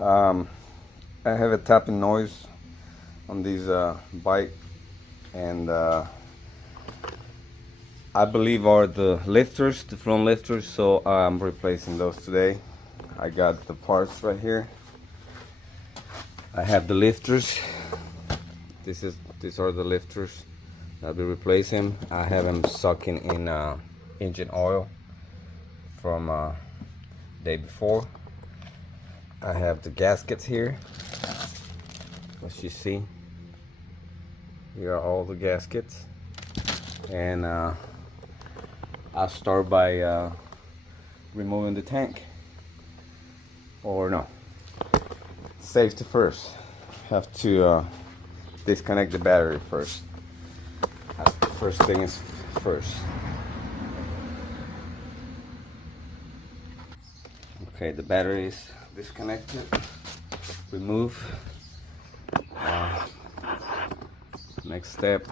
Um, I have a tapping noise on these bike, and I believe are the lifters, the front lifters. So I'm replacing those today. I got the parts right here. I have the lifters. These are the lifters. I'll be replacing. I have them sucking in engine oil from day before. I have the gaskets here, as you see. Here are all the gaskets, and I'll start by removing the tank. Or no, safety first. Have to disconnect the battery first. That's the first thing is first. Okay, the battery is disconnected. Remove. Next step,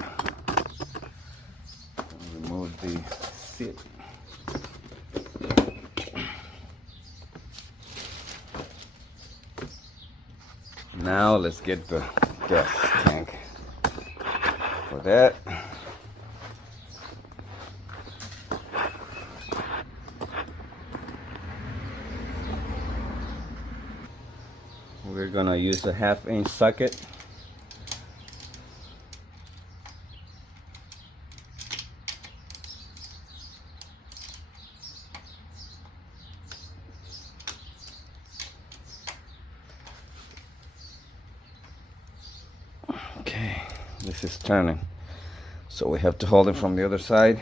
remove the seat. Now let's get the gas tank. For that, we're gonna use a 1/2-inch socket. Okay, this is turning, so we have to hold it from the other side.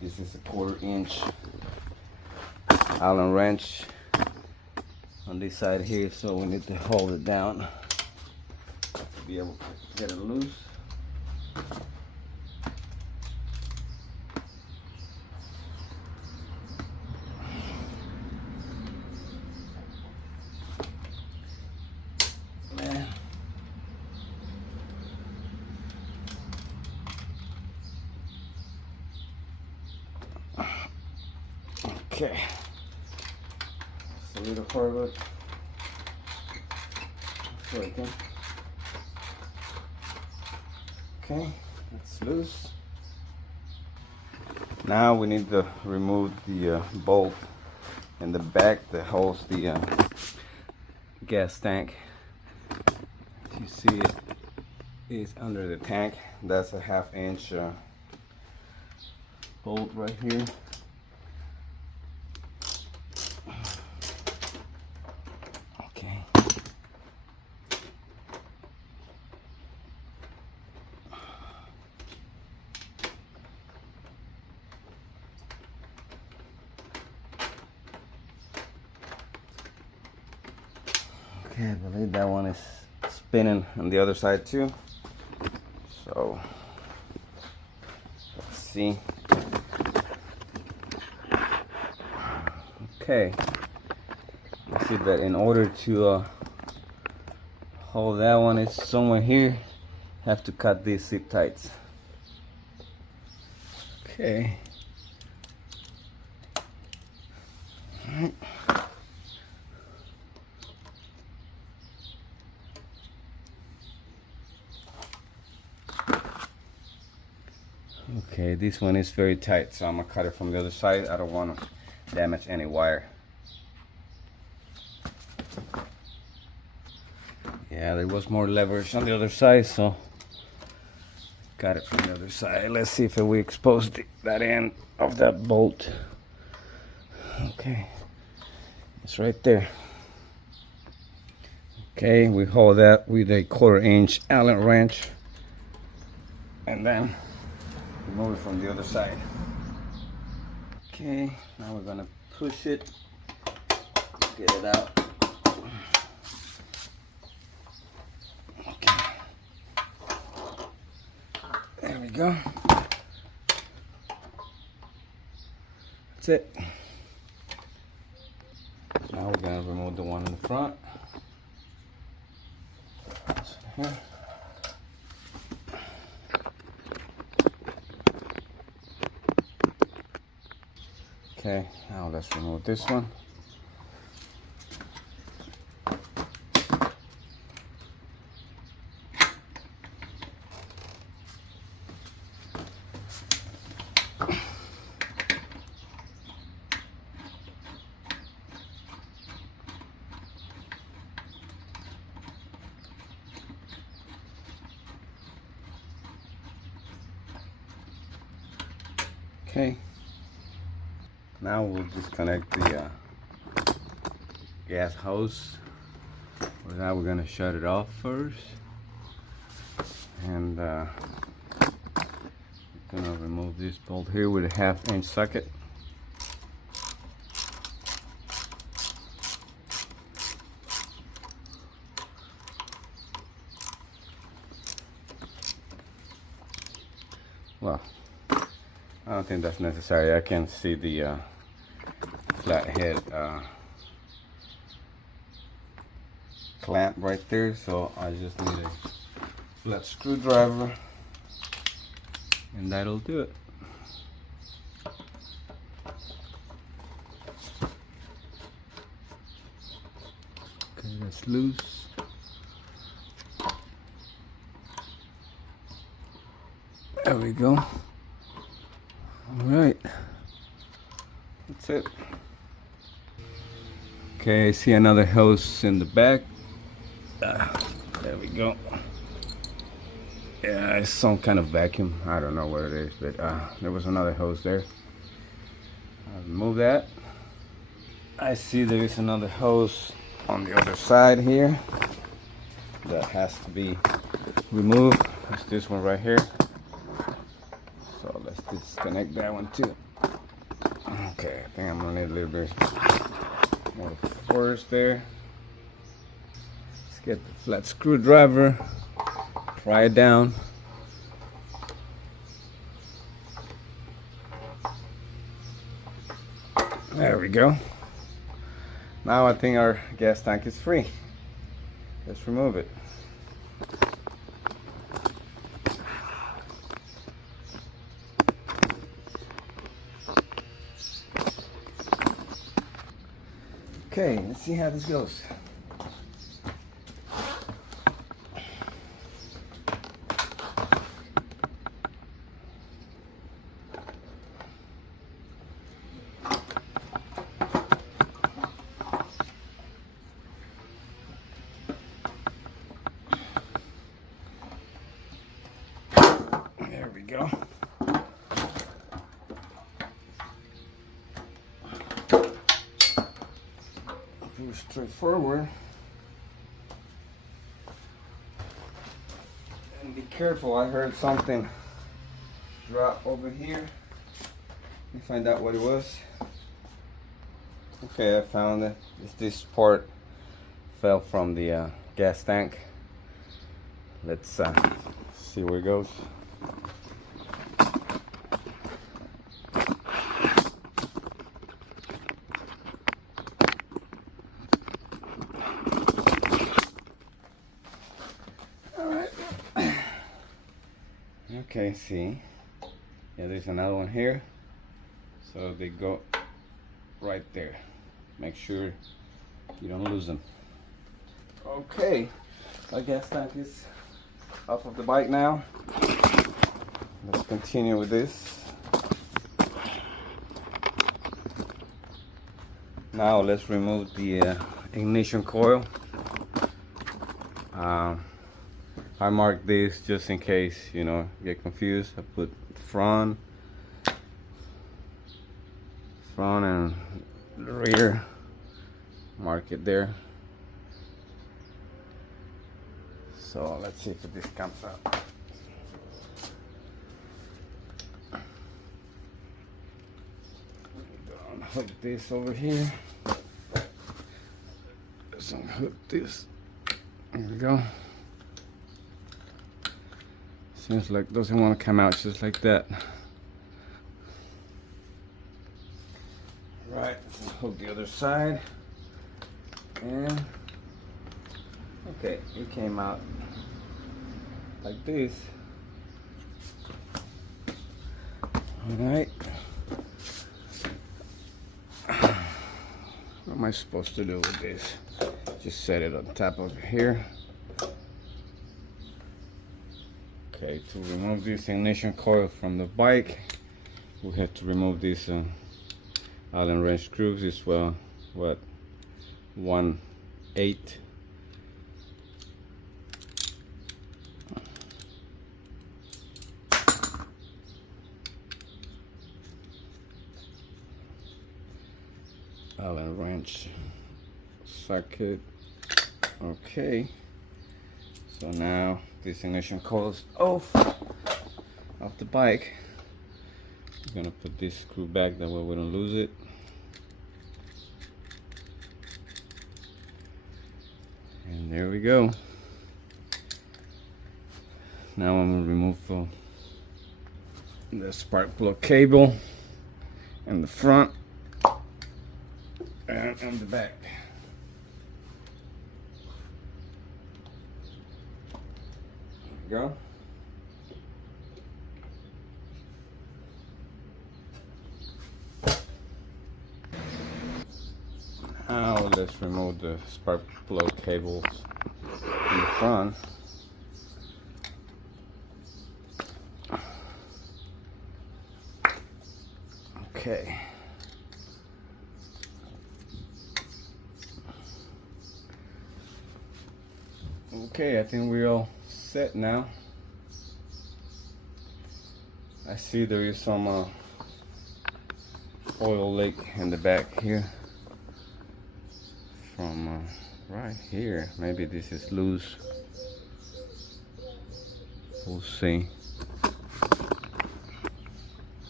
This is a 1/4-inch Allen wrench on this side here, so we need to hold it down to be able to get it loose. Okay, it's a little hard, but it's working. Okay, it's loose. Now we need to remove the bolt in the back that holds the gas tank. As you see, it is under the tank. That's a 1/2-inch bolt right here. Okay, I believe that one is spinning on the other side too. So let's see. Okay, I see that in order to hold that one, it's somewhere here. Have to cut these zip ties. Okay. All right. Okay, this one is very tight, so I'm gonna cut it from the other side. I don't want to damage any wire. Yeah, there was more leverage on the other side, so got it from the other side. Let's see if we expose that end of that bolt. Okay, it's right there. Okay, we hold that with a 1/4-inch Allen wrench, and then remove it from the other side. Okay, now we're gonna push it, get it out. Okay, there we go. That's it. Now we're gonna remove the one in the front. So here. Okay, now let's remove this one. Okay, now we'll disconnect the gas hose. Well, now we're gonna shut it off first, and gonna remove this bolt here with a 1/2-inch socket. Well, I don't think that's necessary. I can see the flathead clamp right there, so I just need a flat screwdriver and that'll do it. Okay, that's loose. There we go. All right, that's it. Okay, I see another hose in the back. There we go. Yeah, it's some kind of vacuum. I don't know what it is, but there was another hose there. I'll remove that. I see there is another hose on the other side here that has to be removed. It's this one right here. So let's disconnect that one too. Okay, I think I'm gonna need a little bit more force there. Let's get the flat screwdriver, pry it down. There we go. Now I think our gas tank is free. Let's remove it. Okay, let's see how this goes. There we go. Pretty straightforward. And be careful, I heard something drop over here. Let me find out what it was. Okay, I found it. This part fell from the gas tank. Let's see where it goes. Okay, see, yeah, there's another one here, so they go right there. Make sure you don't lose them. Okay, my gas tank is off of the bike now. Let's continue with this. Now let's remove the ignition coil. I marked this just in case, you know, get confused. I put front and rear. Mark it there. So let's see if this comes out. Unhook this over here. Let's unhook this. There we go. Seems like doesn't want to come out just like that. Right, let's hook the other side. And okay, it came out like this. Alright. What am I supposed to do with this? Just set it on top of here. Okay, to remove this ignition coil from the bike, we have to remove these Allen wrench screws. It's what 1/8. Allen wrench socket. Okay, so now this ignition coil is off the bike. I'm gonna put this screw back, that way we don't lose it. And there we go. Now I'm gonna remove the spark plug cable in the front and on the back. There we go. Now let's remove the spark plug cables in the front. Okay. Okay, I think we're all set now. I see there is some oil leak in the back here. From right here, maybe this is loose. We'll see.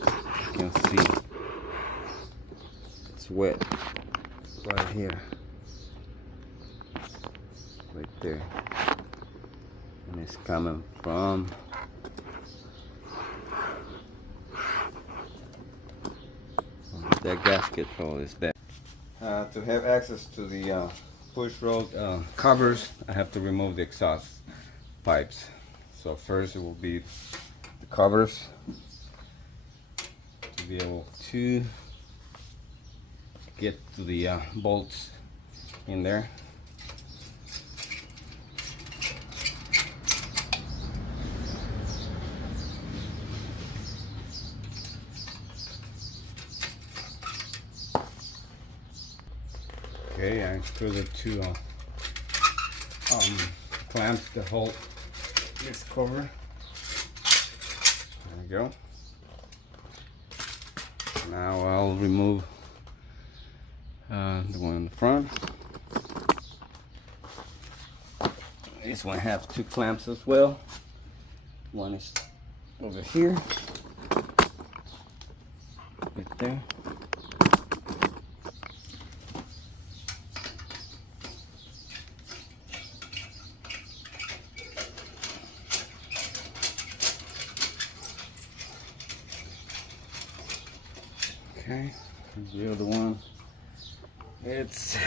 You can see it's wet right here, right there, and it's coming from that gasket. So it's that. To have access to the push rod covers, I have to remove the exhaust pipes. So first it will be the covers to be able to get to the bolts in there. Okay, I included two clamps to hold this cover. There we go. Now I'll remove the one in the front. This one has two clamps as well. One is over here, right there. Okay, the other one, it's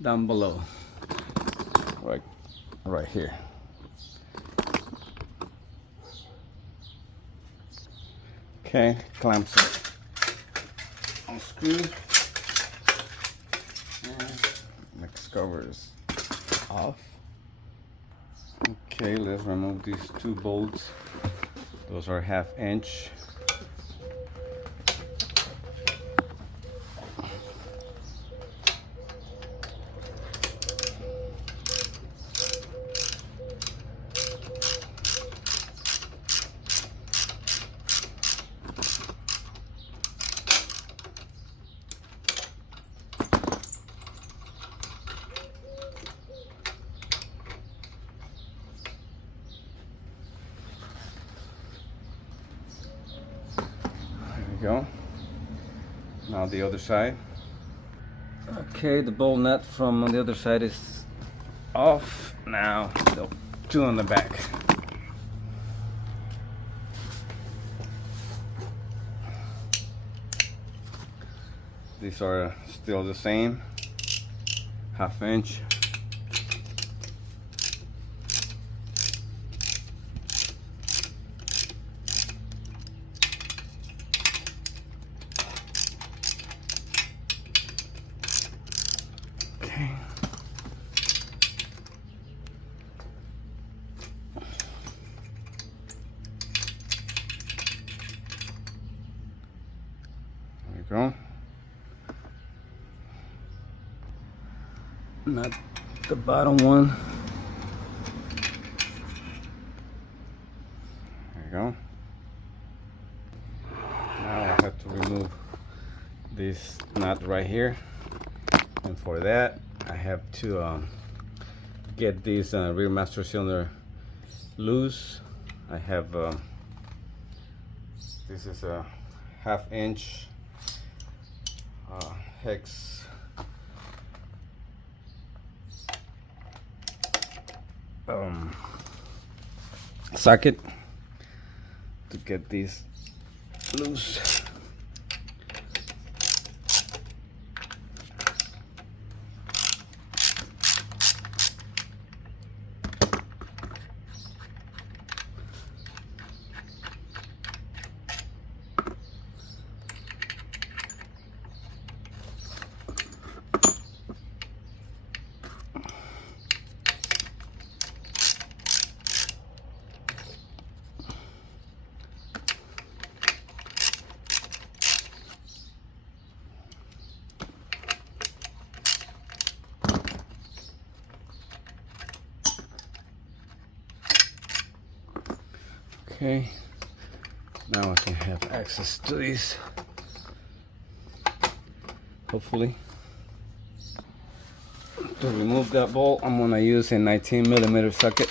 down below, right here. Okay, clamps unscrewed, and next cover is off. Okay, let's remove these two bolts. Those are 1/2 inch. Go. Now the other side. Okay, the bolt nut from the other side is off. Now the two on the back. These are still the same, 1/2 inch. Okay. There we go. Not the bottom one. There you go. Now I have to remove this nut right here, and for that I have to get this rear master cylinder loose. I have this is a 1/2 inch hex socket to get this loose. Okay, now I can have access to these, hopefully. To remove that bolt, I'm gonna use a 19mm socket.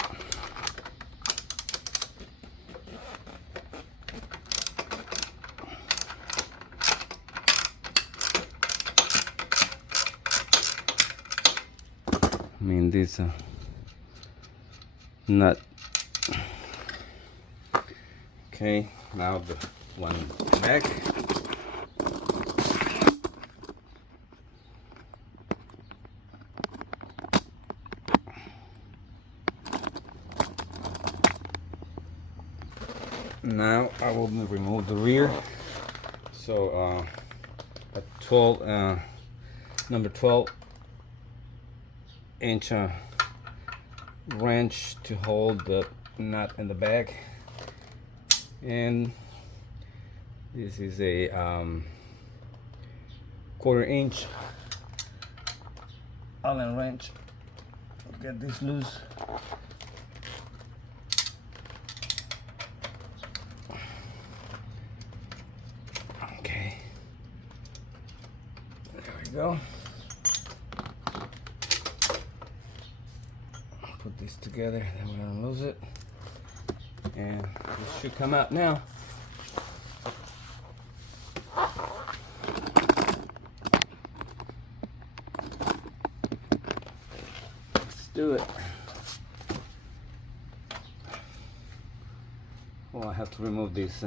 I mean, this nut. Okay, now the one back. Now I will remove the rear. So a 12 number 12-inch wrench to hold the nut in the back, and this is a 1/4-inch Allen wrench. Get this loose. Okay, there we go. Put these together, then we're gonna lose it, and this should come out now. Let's do it. Well, I have to remove this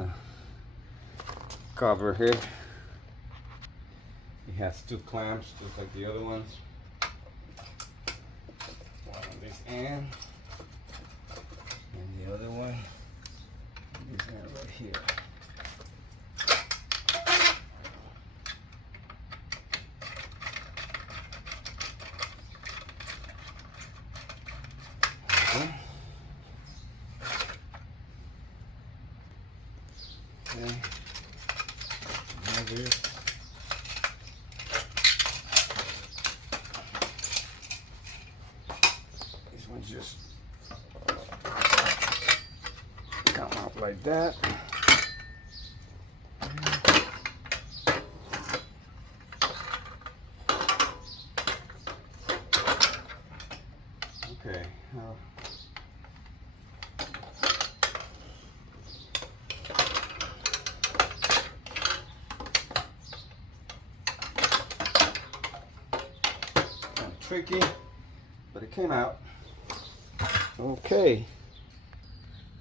cover here. It has 2 clamps, just like the other ones. One on this end, and the other one, this end right here. Okay. Okay. Now this. This one's just come out like that. Okay. Now tricky, but it came out. Okay,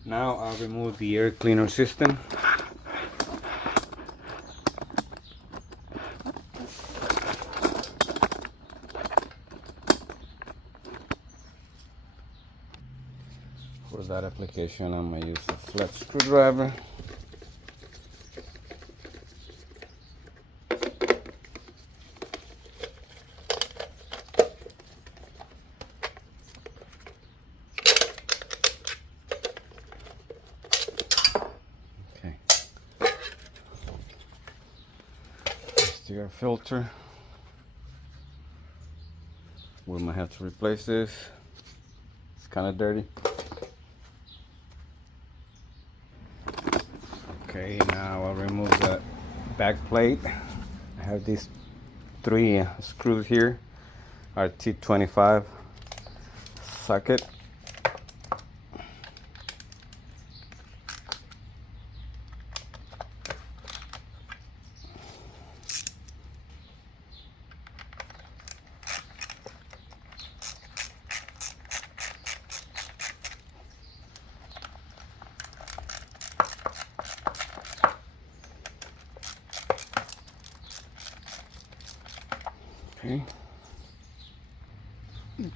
now I'll remove the air cleaner system. For that application, I'm going to use a flat screwdriver. Air filter. We might have to replace this. It's kind of dirty. Okay, now I'll remove the back plate I have these 3 screws here, are T25 socket.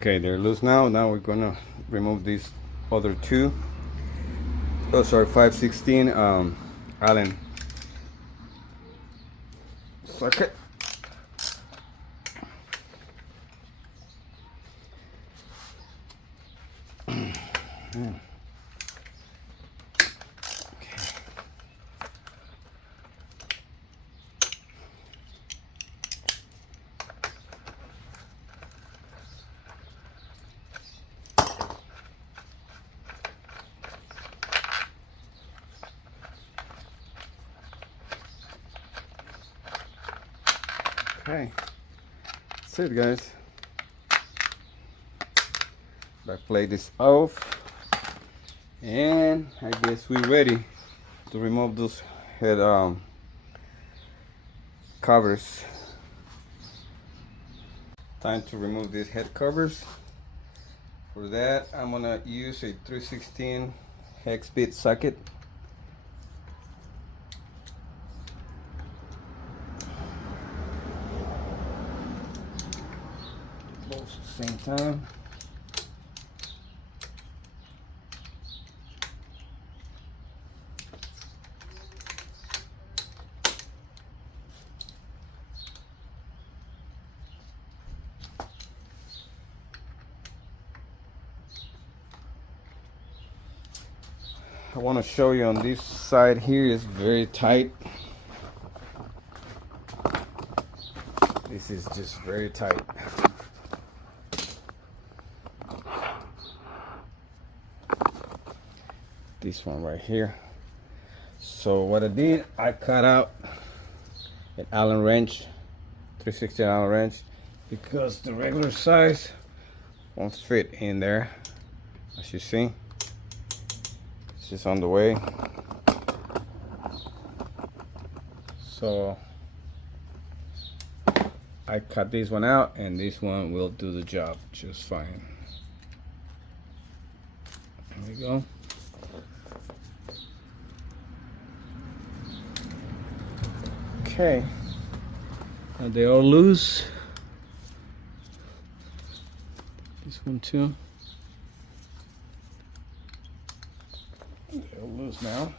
Okay, they're loose now. Now we're gonna remove these other 2. Oh, sorry, 5/16 Allen socket. Okay, that's it, guys. Back plate is off, and I guess we're ready to remove those head covers. Time to remove these head covers. For that, I'm gonna use a 3/16 hex bit socket. Both at the same time. I want to show you on this side here is very tight. This is just very tight. This one right here. So what I did, I cut out an Allen wrench, 3/16 Allen wrench, because the regular size won't fit in there, as you see. It's just on the way. So I cut this one out, and this one will do the job just fine. There we go. Okay, and they are loose. This one too. They're loose now.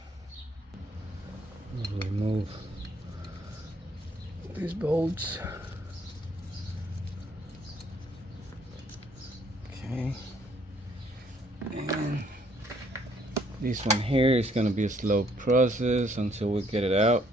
Remove these bolts. Okay, and this one here is going to be a slow process until we get it out.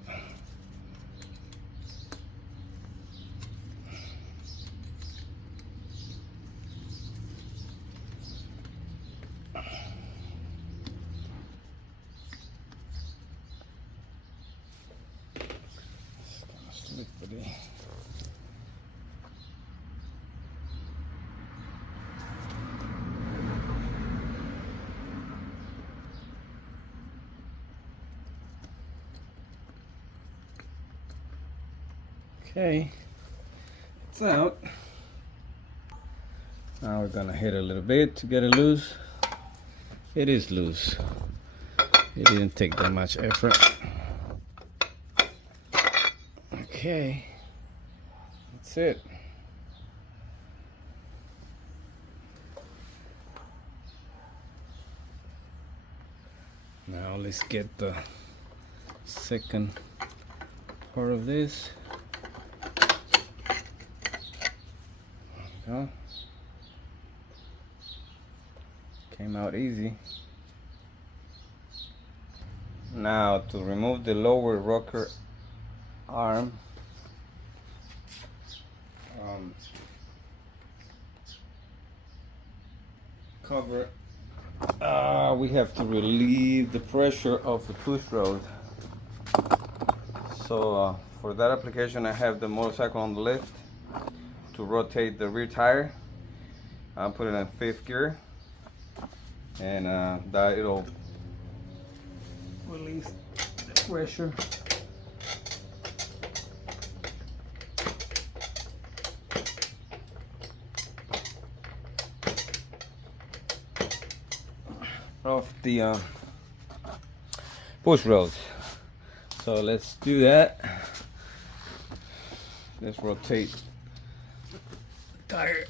Okay, it's out. Now we're gonna hit it a little bit to get it loose. It is loose. It didn't take that much effort. Okay, that's it. Now let's get the second part of this. There we go. Came out easy. Now to remove the lower rocker arm, cover, we have to relieve the pressure of the push rod. So For that application, I have the motorcycle on the lift to rotate the rear tire. I'll put it in 5th gear, and that it'll release the pressure. Off the push rods. So let's do that. Let's rotate the tire.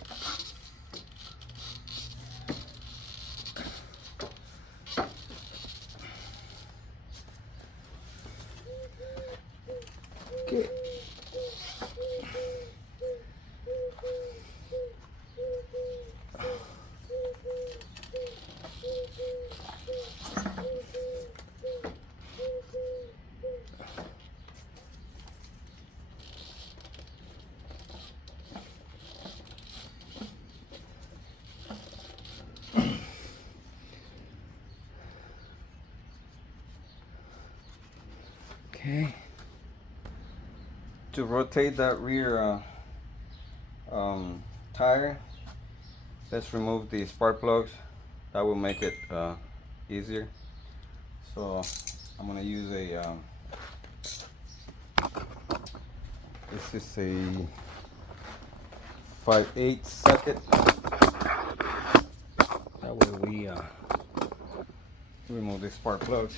Okay. Okay. To rotate that rear tire, let's remove the spark plugs. That will make it easier. So I'm gonna use a this is a 5/8 socket. That way we remove the spark plugs.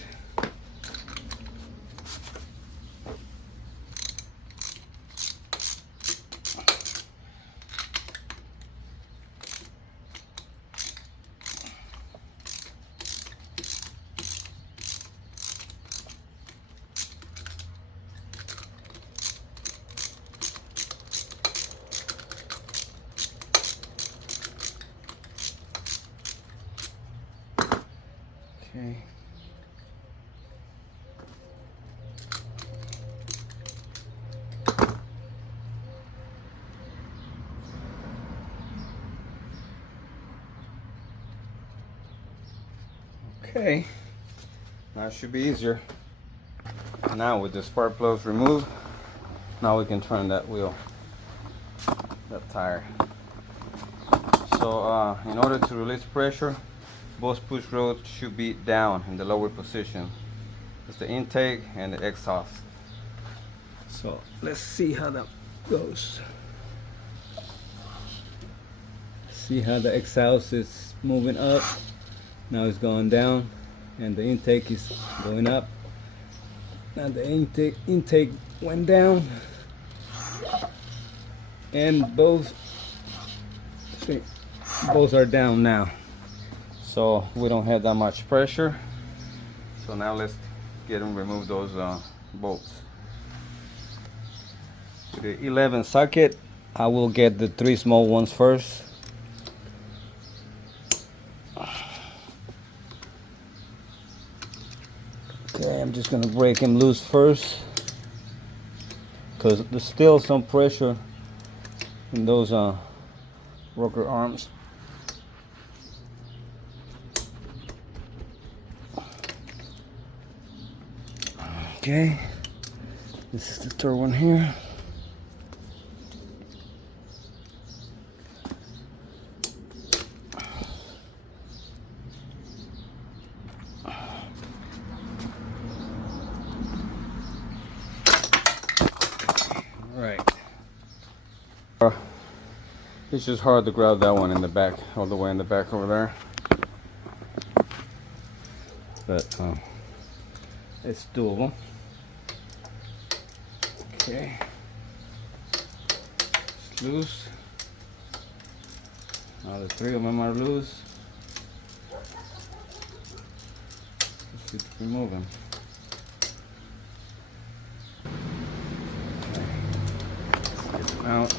Okay. Okay, now it should be easier. Now with the spark plugs removed, now we can turn that wheel, that tire. So in order to release pressure, both push rods should be down in the lower position. It's the intake and the exhaust. So let's see how that goes. See how the exhaust is moving up. Now it's going down, and the intake is going up. Now the intake went down, and both are down now. So we don't have that much pressure. So now let's get and remove those bolts. With the 11 socket, I will get the 3 small ones first. Okay, I'm just gonna break him loose first, because there's still some pressure in those rocker arms. Okay, this is the third one here. Right. It's just hard to grab that one in the back, all the way in the back over there. But it's doable. Okay. It's loose. Now the 3 of them are loose. Let's see if we remove them. Okay. Let's get them out.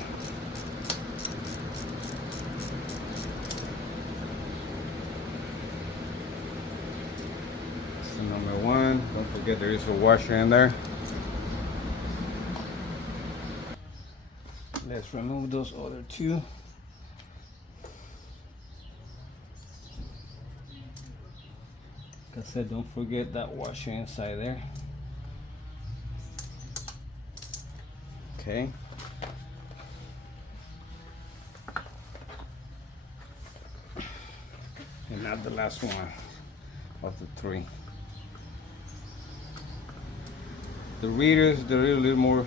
So number 1, don't forget there is a washer in there. Let's remove those other 2. Like I said, don't forget that washer inside there. Okay. And now the last one of the three. The readers, they're a little more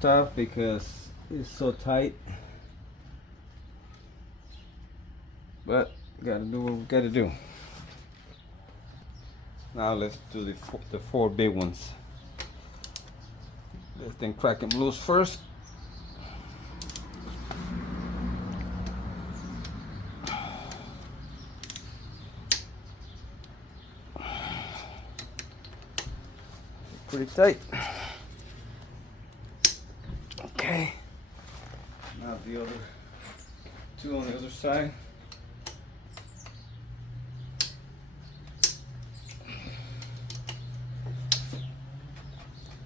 tough because it's so tight. But gotta do what we gotta do. Now let's do the four big ones. Let's then crack them loose first. Pretty tight. Okay. Now the other two on the other side.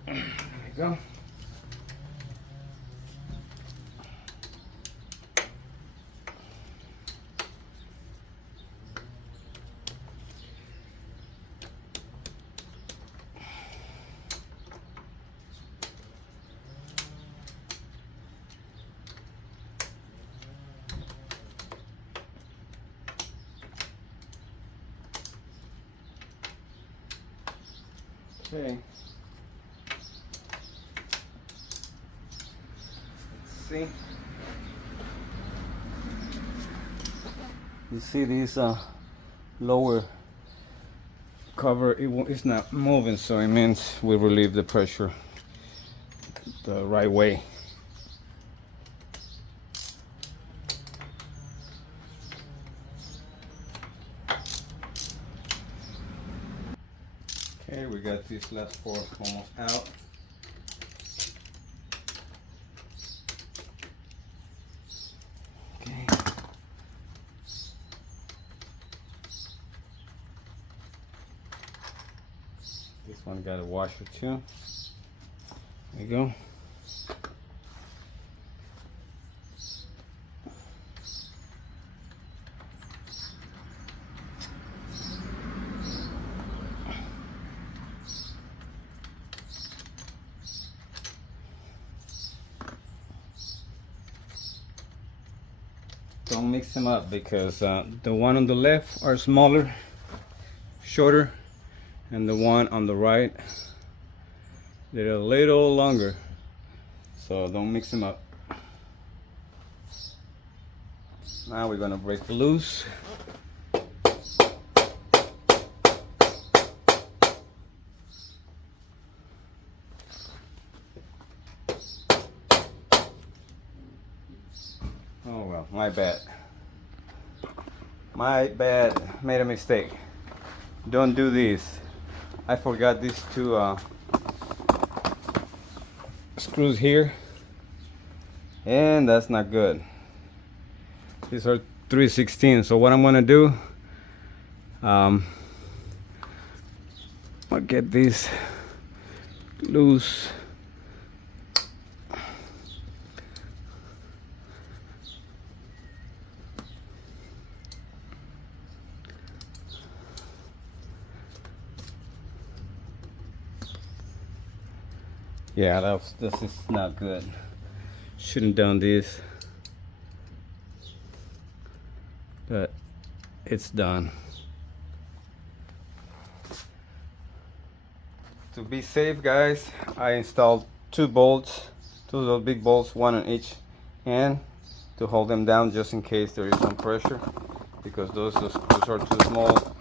There you go. Okay. Let's see. You see these lower cover, it's not moving, so it means we relieve the pressure the right way. Okay, we got these last four almost out. Okay. This one got a washer too. There you go. Don't mix them up because the one on the left are smaller, shorter, and the one on the right, they're a little longer. So don't mix them up. Now we're gonna break it loose. Oh well, my bad. My bad, made a mistake. Don't do this. I forgot these two screws here, and that's not good. These are 3/16. So what I'm gonna do, I'll get these loose. Yeah, this is not good. Shouldn't done this, but it's done. To be safe, guys, I installed two bolts, two of those big bolts, one on each end to hold them down just in case there is some pressure, because those screws are too small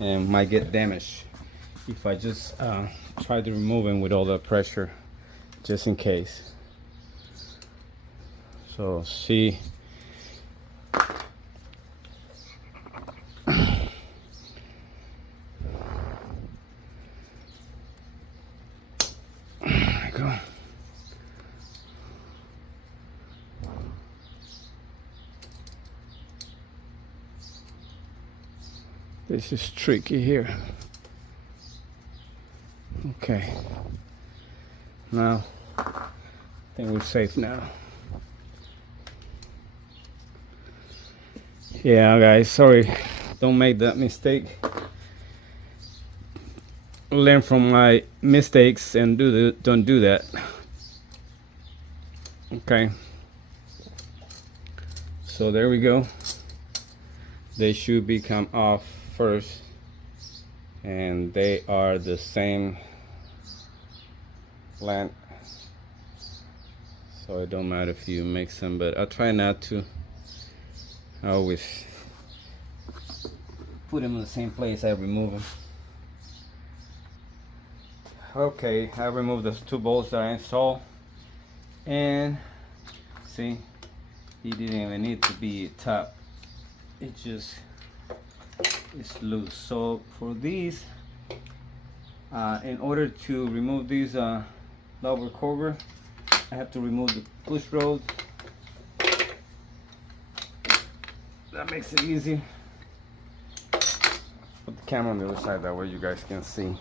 and might get damaged if I just try to remove them with all the pressure, just in case. So see, there we go. This is tricky here. Okay, now I think we're safe now. Yeah, guys, sorry, don't make that mistake. Learn from my mistakes and don't do that. Okay, so there we go. They should become off first, and they are the same length, so it don't matter if you mix them, but I try not to. I always put them in the same place I remove them. Okay, I removed those 2 bolts that I installed, and see, he didn't even need to be top. It just is loose. So for these, in order to remove these lower cover, I have to remove the push rod. That makes it easy. Put the camera on the other side, that way you guys can see.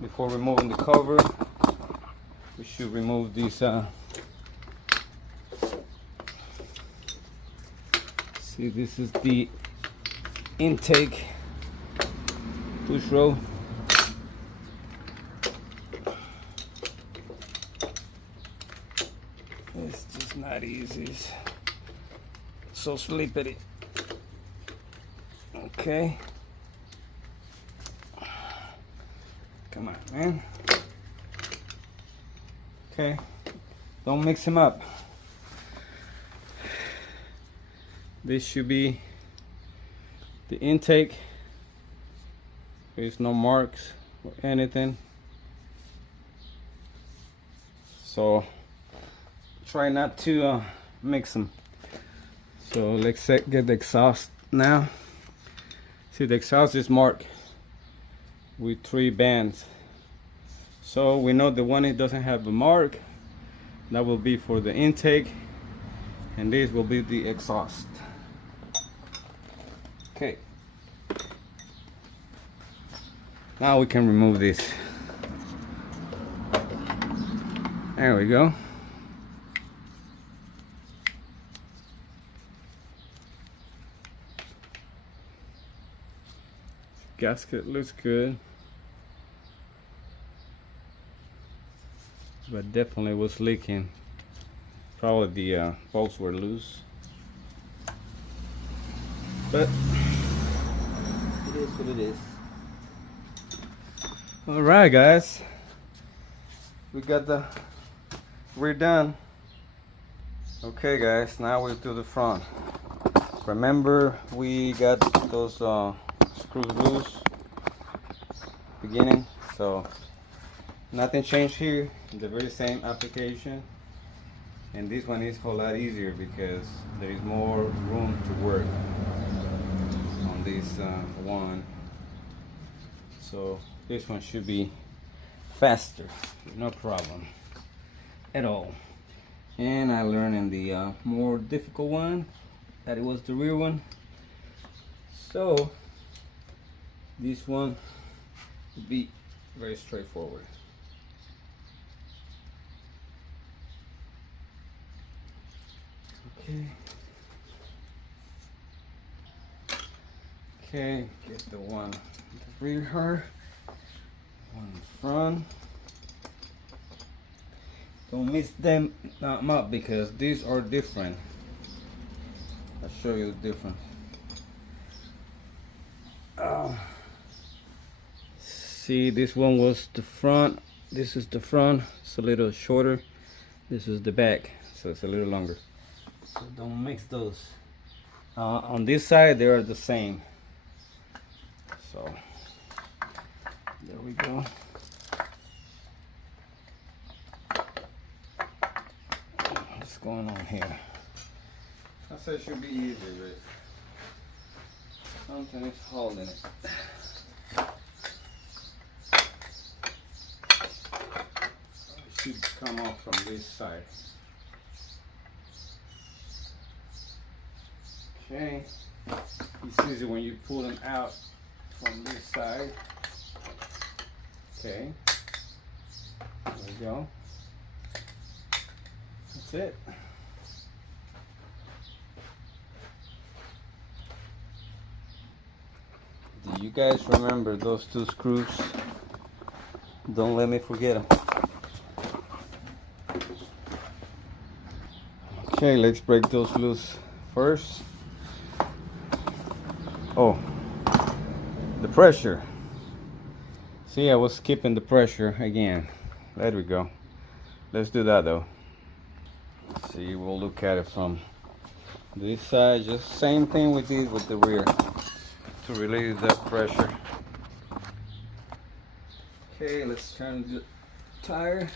Before removing the cover, we should remove these see, this is the intake push rod. It's just not easy. It's so slippery. Okay. Come on, man. Okay. Don't mix them up. This should be the intake. There's no marks or anything. So try not to mix them. So let's get the exhaust now. See, the exhaust is marked with 3 bands. So we know the one that doesn't have a mark, that will be for the intake, and this will be the exhaust. Okay. Now we can remove this. There we go. Gasket looks good, but definitely was leaking. Probably the bolts were loose, but it is what it is. All right, guys, we got the rear done. Okay, guys, now we'll do the front. Remember, we got those screws loose beginning, so nothing changed here. The very same application, and this one is a whole lot easier because there is more room to work on this one. So this one should be faster, no problem at all. And I learned in the more difficult one that it was the rear one. So this one will be very straightforward. Okay. Okay, get the one the rear, one in front. Don't mix them up because these are different. I'll show you the difference. See, this one was the front. This is the front. It's a little shorter. This is the back, so it's a little longer. So don't mix those. On this side, they are the same. So there we go. What's going on here? I said it should be easy, but something is holding it. It should come off from this side. Okay, it's easy when you pull them out from this side. Okay, there we go. That's it. Do you guys remember those 2 screws? Don't let me forget them. Okay, let's break those loose first. Oh, the pressure. See, I was skipping the pressure again. There we go. Let's do that though. See, we'll look at it from this side. Just same thing we did with the rear to release that pressure. Okay, let's turn the tire.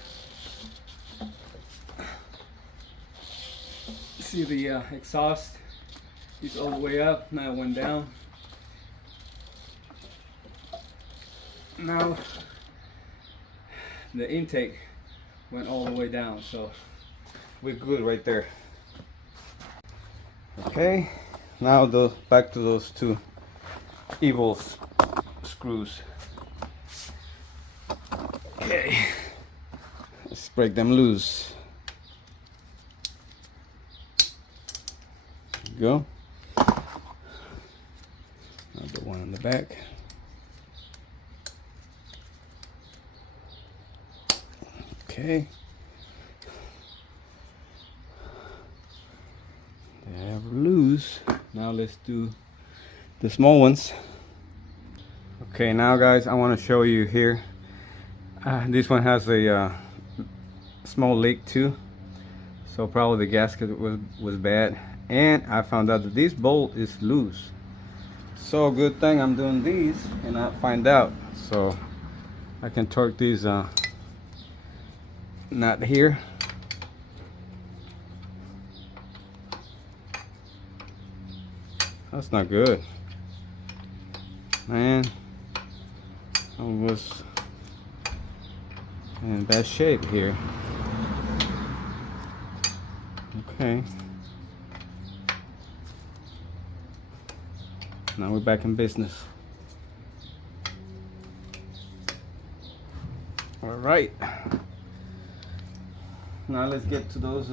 See, the exhaust is all the way up. Now it went down. Now the intake went all the way down, so we're good right there. Okay, now back to those two evil screws. Okay, let's break them loose. There you go. Another one in the back. Okay. They are loose. Now let's do the small ones. Okay, now guys, I want to show you here. This one has a small leak too, so probably the gasket was bad, and I found out that this bolt is loose. So good thing I'm doing these and I find out, so I can torque these nut here. That's not good, man. I was in bad shape here. Okay, now we're back in business. All right, now let's get to those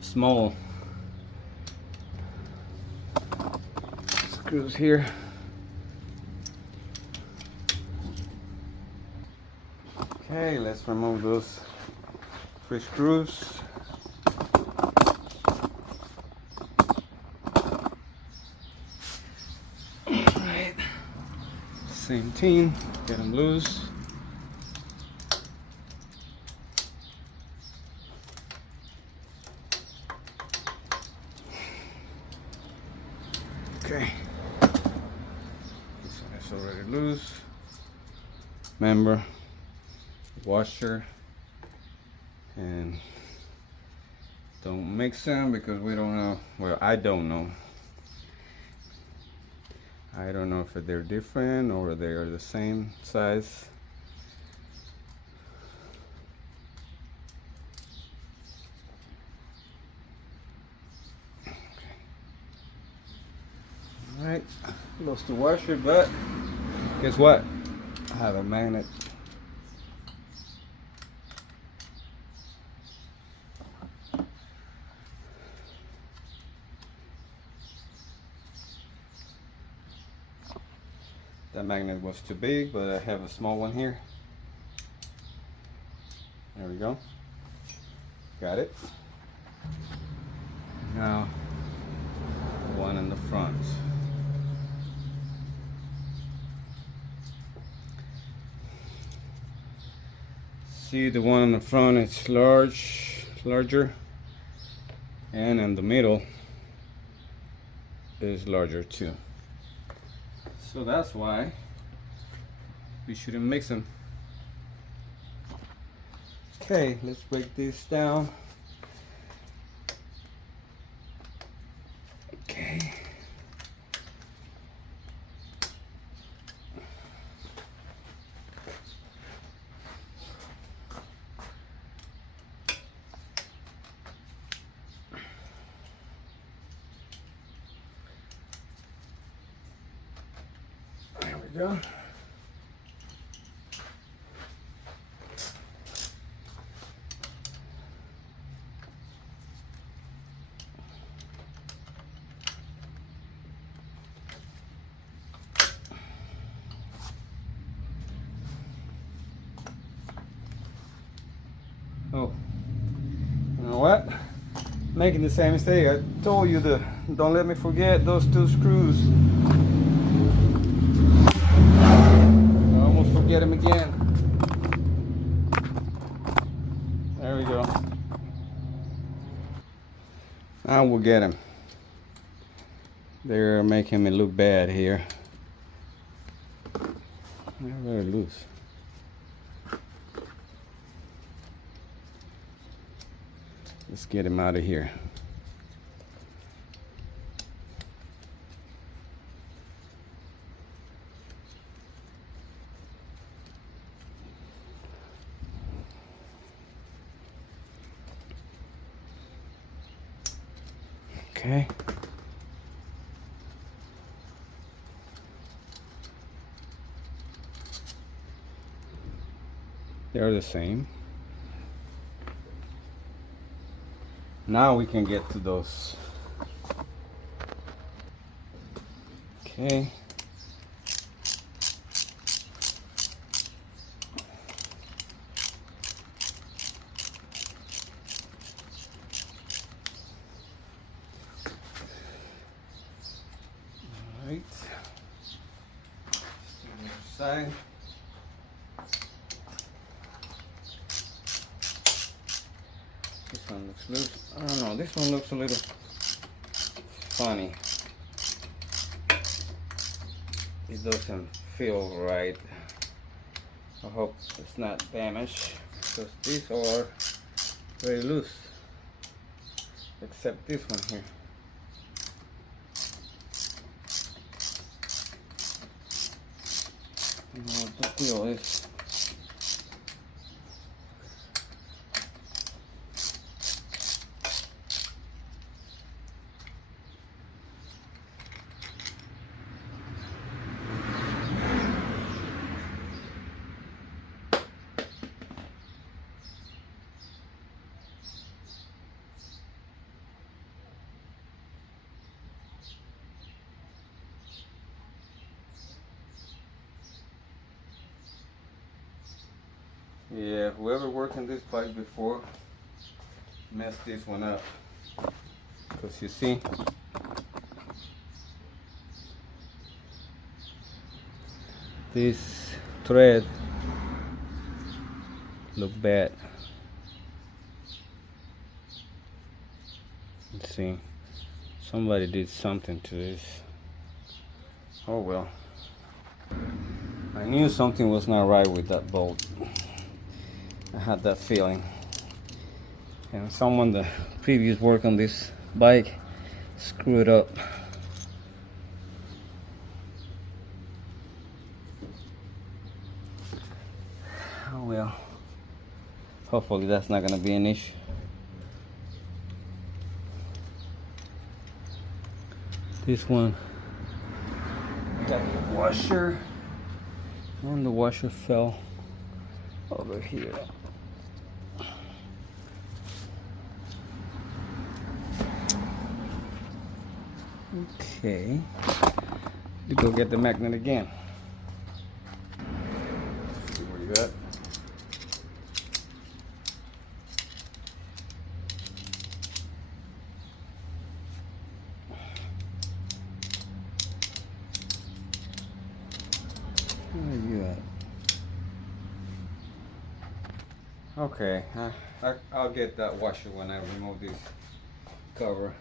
small screws here. Okay, let's remove those 3 screws. Alright, same team, get them loose. Okay, this one is already loose. Remember, washer, and don't mix them because we don't know. Well, I don't know. I don't know if they're different or they're the same size. All right, lost the washer, but guess what? I have a magnet. That magnet was too big, but I have a small one here. There we go. Got it. Now, one in the front. See, the one in the front is larger, and in the middle is larger too. So that's why we shouldn't mix them. Okay, let's break this down. Okay. There we go. Oh, know what? Making the same mistake. I told you to don't let me forget those 2 screws. I almost forget them again. There we go. Now we'll get them. They're making me look bad here. They're very loose. Let's get him out of here. Okay. They're the same. Now we can get to those. Okay. All right. The other side. This one looks loose. I don't know, this one looks a little funny. It doesn't feel right. I hope it's not damaged because these are very loose. Except this one here. I don't know what the deal is. Yeah, whoever worked on this pipe before messed this one up. Because you see, this thread look bad. Let's see, somebody did something to this. Oh well. I knew something was not right with that bolt. I had that feeling. And someone the previous work on this bike screwed up. Oh well. Hopefully that's not gonna be an issue. This one got the washer, and the washer fell over here. Okay, you go get the magnet again. See where you at. Where are you at? Okay, I'll get that washer when I remove this cover.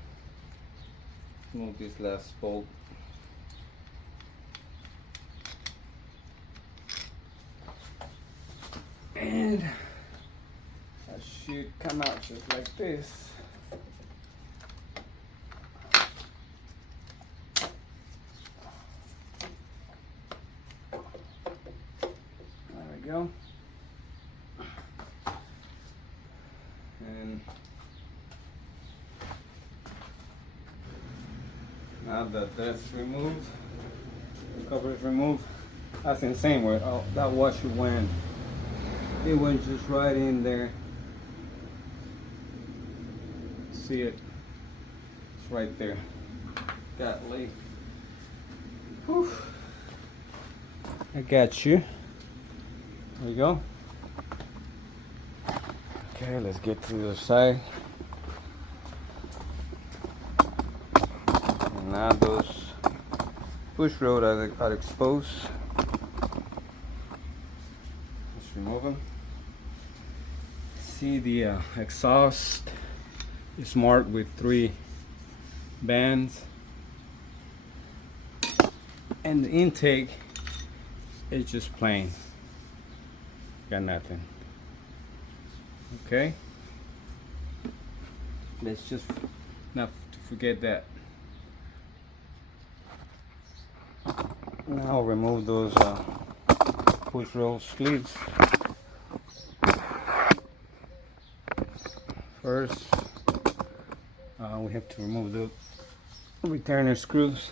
Remove this last bolt. And that should come out just like this. There we go. And now that that's removed, the cover is removed, that's insane where that washer went. It went just right in there. See it? It's right there. Golly. Whew. I got you. There we go. Okay, let's get to the other side. Now those push rod are exposed. Let's remove them. See, the exhaust is marked with 3 bands, and the intake is just plain, got nothing. Okay, let's just not to forget that. Now remove those push roll sleeves. First, we have to remove the retainer screws.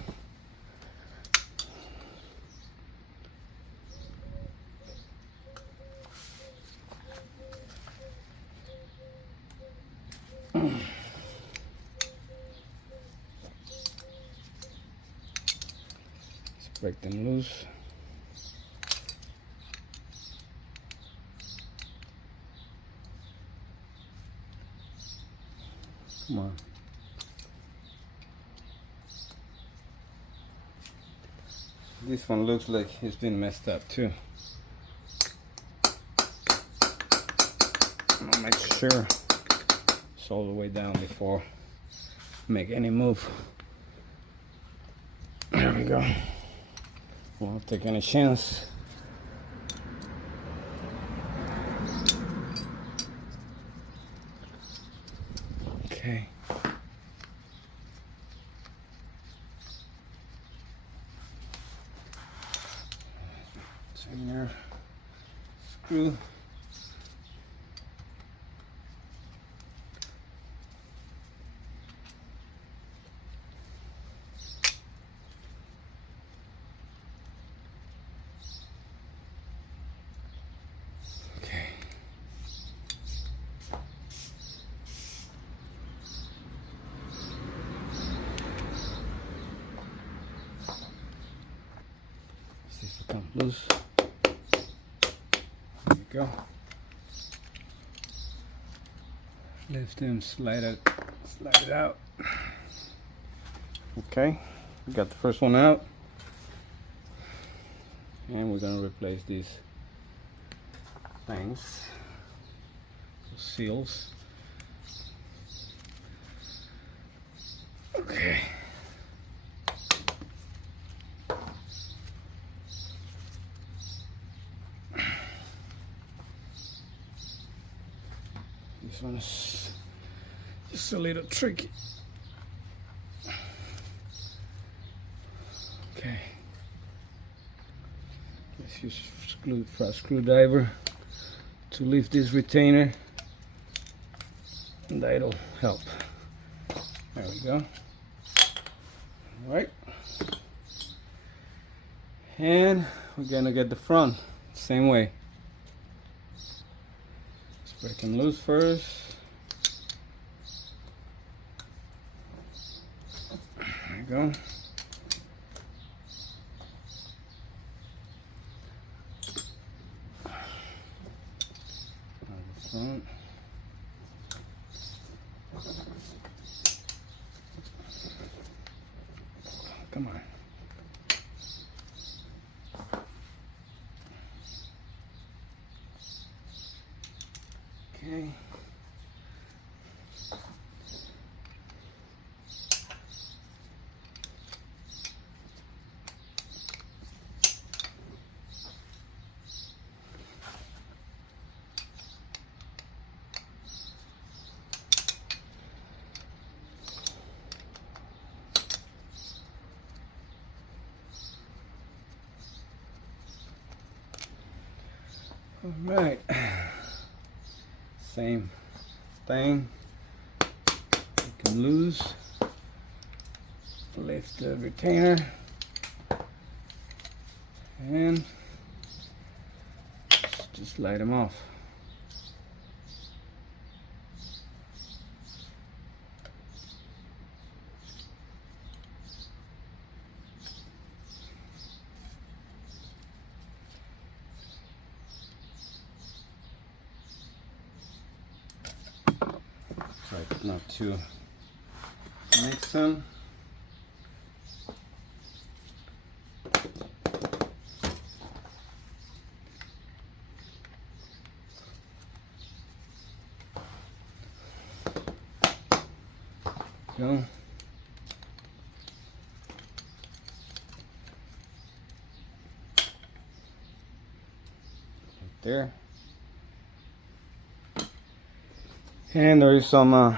Let's break them loose. Come on. This one looks like it's been messed up too. I'll make sure it's all the way down before I make any move. There we go. Won't take any chance. Okay. There. Screw. Okay. See if it comes loose. Go. Lift them, slide it out. Okay, we got the first one out, and we're gonna replace these things, seals. Okay. This one's just a little tricky. Okay. Let's use a screwdriver to lift this retainer, and that'll help. There we go. All right. And we're gonna get the front same way. Break them loose first. There you go. Now the front. Come on. Okay. All right. Same thing. You can lose. Lift the retainer and just light them off. Try not to mix them. Go. Right there. And there is some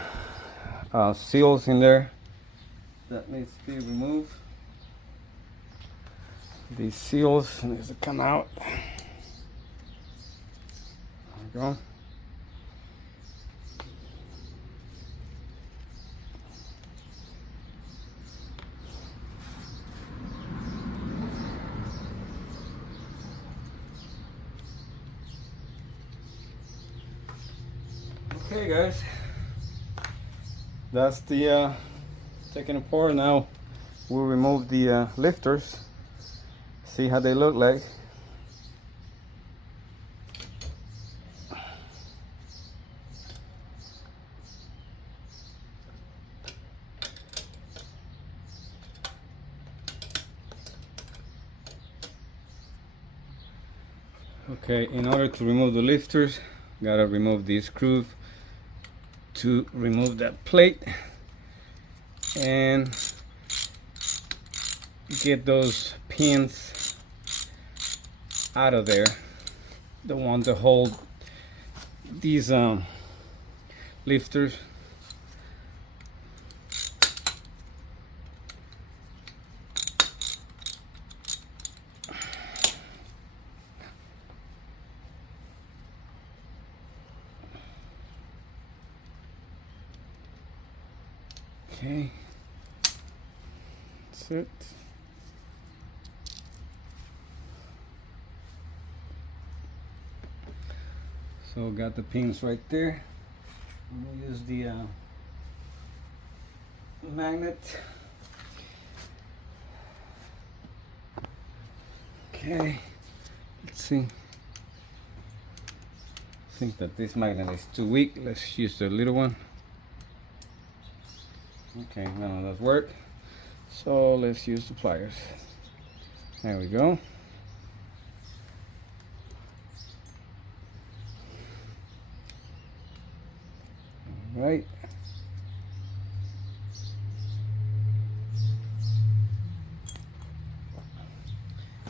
seals in there that needs to be removed. These seals need to come out. There we go. Okay guys, that's the taking apart. Now we'll remove the lifters, see how they look like. Okay, in order to remove the lifters, gotta remove this screw to remove that plate and get those pins out of there, the one to hold these lifters. Okay, that's it. So got the pins right there. We'll use the magnet. Okay, let's see. I think that this magnet is too weak. Let's use the little one. Okay, none of those work, so let's use the pliers. There we go. All right.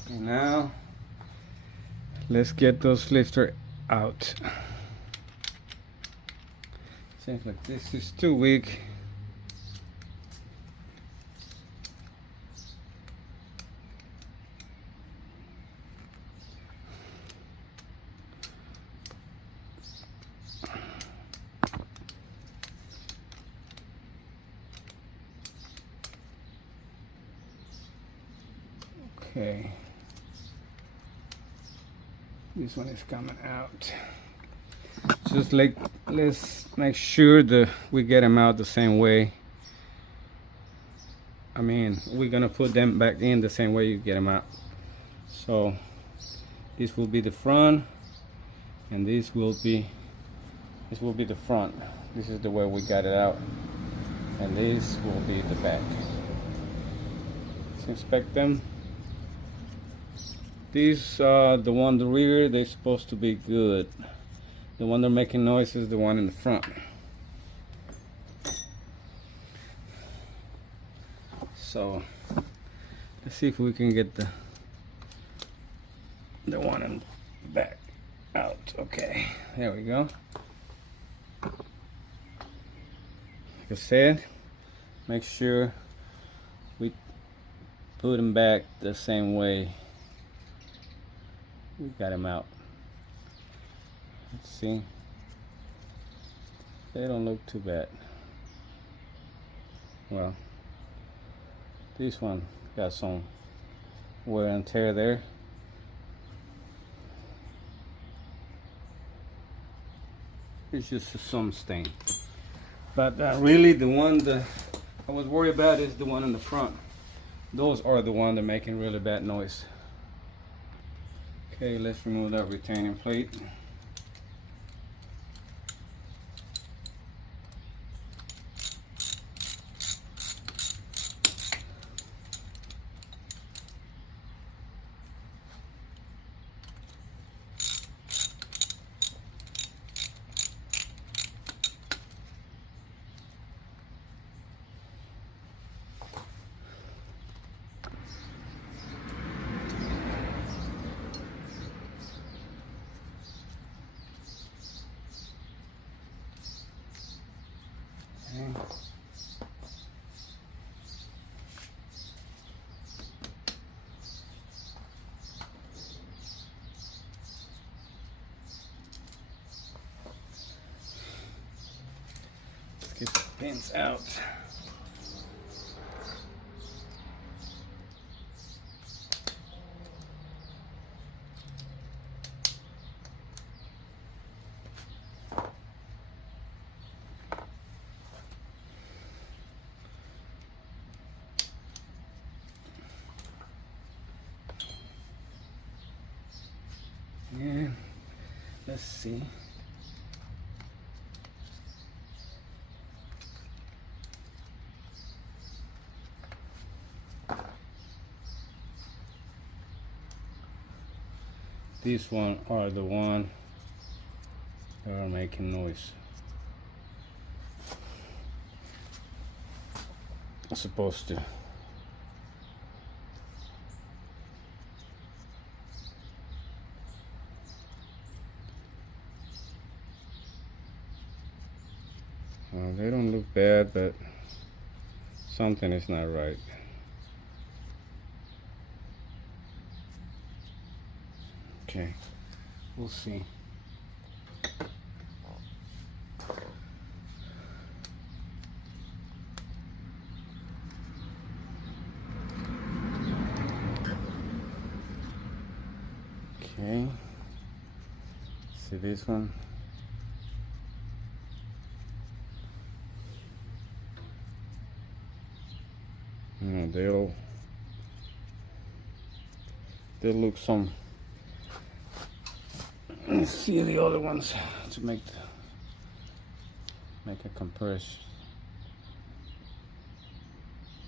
And now let's get those lifters out. Seems like this is too weak. Okay, this one is coming out. Just like, let's make sure that we get them out the same way. I mean, we're gonna put them back in the same way you get them out. So this will be the front, and this will be the front. This is the way we got it out, and this will be the back. Let's inspect them. These, the one the rear, they're supposed to be good. The one they're making noise is the one in the front. So let's see if we can get the one in the back out. Okay, there we go. Like I said, make sure we put them back the same way we got them out. Let's see. They don't look too bad. Well, this one got some wear and tear there. It's just some stain. But really the one that I was worried about is the one in the front. Those are the ones that are making really bad noise. Okay, let's remove that retaining plate. Okay. Let's get the pins out. And let's see. These one are the one that are making noise. I'm supposed to. They don't look bad, but something is not right. Okay, we'll see. Okay, see this one? No, they'll look some. Let's see the other ones to make a comparison.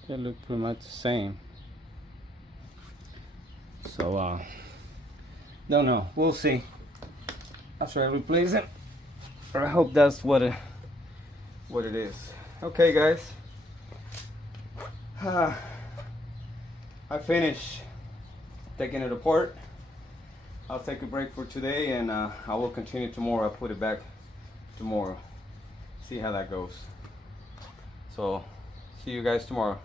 They look pretty much the same. So don't know. We'll see. I'll try to replace it. I hope that's what it is. Okay, guys. I finished taking it apart. I'll take a break for today, and I will continue tomorrow. I'll put it back tomorrow. See how that goes. So, see you guys tomorrow.